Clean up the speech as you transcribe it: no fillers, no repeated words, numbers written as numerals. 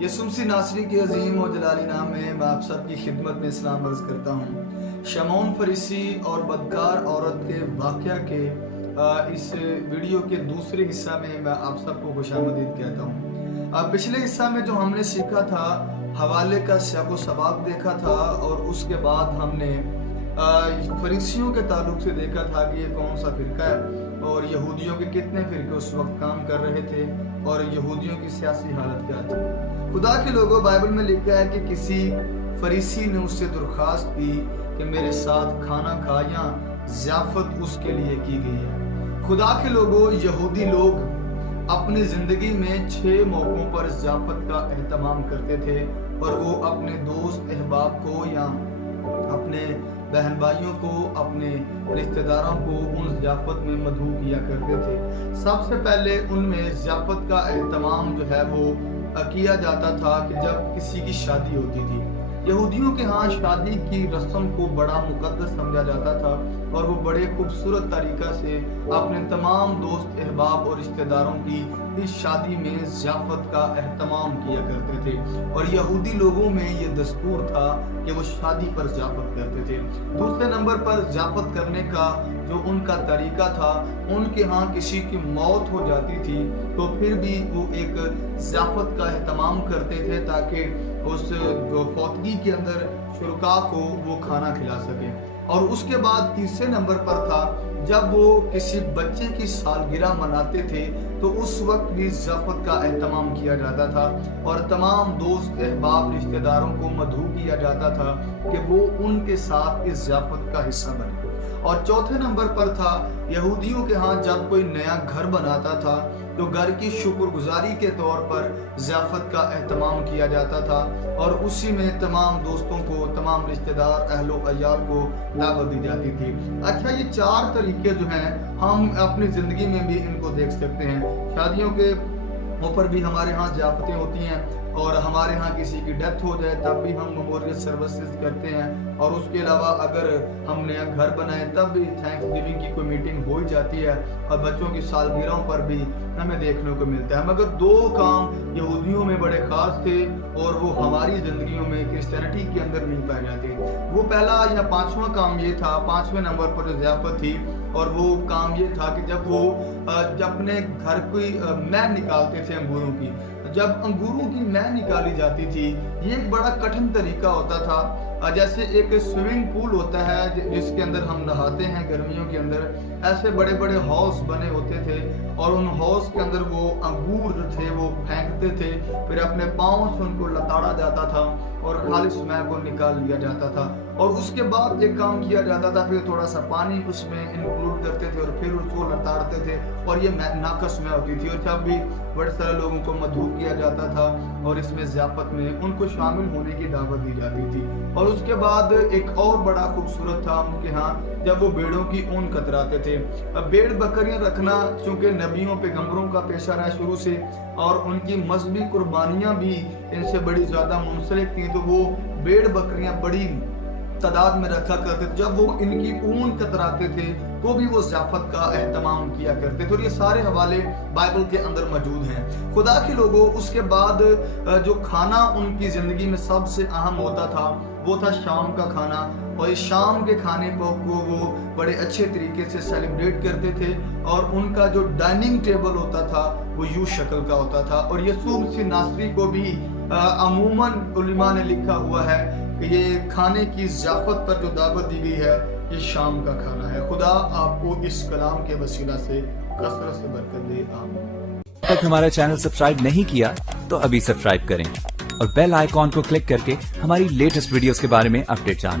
यसुम मसीह नासरी के अजीम और जलाली नाम में मैं आप सबकी खिदमत में सलाम अर्ज करता हूँ। शमौन फरीसी और बदकार औरत के वाक़या के इस वीडियो के दूसरे हिस्सा में मैं आप सबको खुशामदीद कहता हूँ। पिछले हिस्सा में जो हमने सीखा था, हवाले का सियाक़ो सबाब देखा था, और उसके बाद हमने फरीसियों के ताल्लुक से देखा था कि ये कौन सा फ़िरका है और यहूदियों के कितने फ़िरके उस वक्त काम कर रहे थे और यहूदियों की सियासी हालत क्या थी। खुदा के लोगों, बाइबल में लिखा है कि किसी फरीसी ने उससे दरख्वास्त की कि मेरे साथ खाना खा, या ज़ियाफ़त उसके लिए की गई है। खुदा के लोगों, यहूदी लोग अपनी ज़िंदगी में 6 मौक़ों पर ज़ियाफ़त का एहतमाम करते थे, और वो अपने दोस्त अहबाब को या अपने बहन भाइयों को, अपने रिश्तेदारों को उन ज़ियाफ़त में मदऊ किया करते थे। सबसे पहले उनमें ज़ियाफ़त का एहतमाम जो है वो किया जाता था कि जब किसी की शादी होती थी। यहूदियों के यहाँ शादी की रस्म को बड़ा मुकद्दस समझा जाता था, और वो बड़े खूबसूरत तरीक़ा से अपने तमाम दोस्त अहबाब और रिश्तेदारों की इस शादी में ज़ियाफ़त का एहतमाम किया करते थे। और यहूदी लोगों में ये दस्तूर था कि वो शादी पर ज़ियाफ़त करते थे। दूसरे नंबर पर ज़ियाफ़त करने का जो उनका तरीका था, उनके यहाँ किसी की मौत हो जाती थी तो फिर भी वो एक ज़ियाफ़त का एहतमाम करते थे ताकि उस फौतगी के अंदर शुरका को वो खाना खिला सके। और उसके बाद तीसरे नंबर पर था, जब वो किसी बच्चे की सालगिरह मनाते थे तो उस वक्त भी ज़ियाफ़त का एहतमाम किया जाता था, और तमाम दोस्त अहबाब रिश्तेदारों को मदऊ किया जाता था कि वो उनके साथ इस ज़ियाफ़त का हिस्सा बने। और चौथे नंबर पर था, यहूदियों के यहाँ जब कोई नया घर बनाता था तो घर की शुक्रगुजारी के तौर पर ज़ियाफ़त का एहतमाम किया जाता था, और उसी में तमाम दोस्तों को, तमाम रिश्तेदार, अहलो अयाल को दावत दी जाती थी। अच्छा, ये 4 तरीके जो हैं हम अपनी ज़िंदगी में भी इनको देख सकते हैं। शादियों के ऊपर भी हमारे यहाँ ज़ियाफ़तें होती हैं, और हमारे यहाँ किसी की डेथ हो जाए तब भी हम मेमोरियल सर्विसेज करते हैं, और उसके अलावा अगर हम नया घर बनाए तब भी थैंक्स गिविंग की कोई मीटिंग हो ही जाती है, और बच्चों की सालगिरहों पर भी हमें देखने को मिलता है। मगर 2 काम यहूदियों में बड़े ख़ास थे और वो हमारी ज़िंदगियों में क्रिश्चियनिटी के अंदर नहीं पाए जाते। वो पहला या 5वां काम ये था, 5वें नंबर पर जो ज़ियाफ़त थी, और वो काम ये था कि जब वो जब अपने घर कोई मैं निकालते थे अंगूरों की, जब अंगूरों की मैं निकाली जाती थी, ये एक बड़ा कठिन तरीका होता था। जैसे एक स्विमिंग पूल होता है जिसके अंदर हम नहाते हैं गर्मियों के अंदर, ऐसे बड़े बड़े हाउस बने होते थे, और उन हाउस के अंदर वो अंगूर जो थे वो फेंकते थे, फिर अपने पाँव से उनको लताड़ा जाता था और खालिश मैं को निकाल लिया जाता था। और उसके बाद एक काम किया जाता था, फिर थोड़ा सा पानी उसमें इंक्लूड करते थे और फिर उसको लताड़ते थे, और ये नाकस में होती थी। और जब भी बड़े सारे लोगों को मदऊ किया जाता था और इसमें ज़ियाफ़त में उनको शामिल होने की दावत दी जाती थी। और उसके बाद एक और बड़ा खूबसूरत था उनके यहाँ, जब वो भेड़ों की ऊन कतराते थे। अब भेड़ बकरियां रखना चूँकि नबियों पैगंबरों का पेशा रहा शुरू से, और उनकी मजहबी कुर्बानियाँ भी इनसे बड़ी ज़्यादा मुंसलिक थी, तो वो भेड़ बकरियां बड़ी तादाद में रखा करते थे। जब वो इनकी ऊन कतराते थे तो भी वो ज़ियाफ़त का एहतमाम किया करते थे, और ये सारे हवाले बाइबल के अंदर मौजूद हैं। खुदा के लोगों, उसके बाद जो खाना उनकी ज़िंदगी में सबसे अहम होता था वो था शाम का खाना, और इस शाम के खाने को वो बड़े अच्छे तरीके से सेलिब्रेट करते थे, और उनका जो डाइनिंग टेबल होता था वो यू शक्ल का होता था। और यसुम मसीह नासरी को भी अमूमन उलमा ने लिखा हुआ है कि ये खाने की ज़ियाफ़त पर जो दावत दी गई है ये शाम का खाना है। खुदा आपको इस कलाम के वसीला से कसरत से बरकत दे। आमीन। तक हमारा चैनल सब्सक्राइब नहीं किया तो अभी सब्सक्राइब करें और बेल आइकॉन को क्लिक करके हमारी लेटेस्ट वीडियोस के बारे में अपडेट जानें।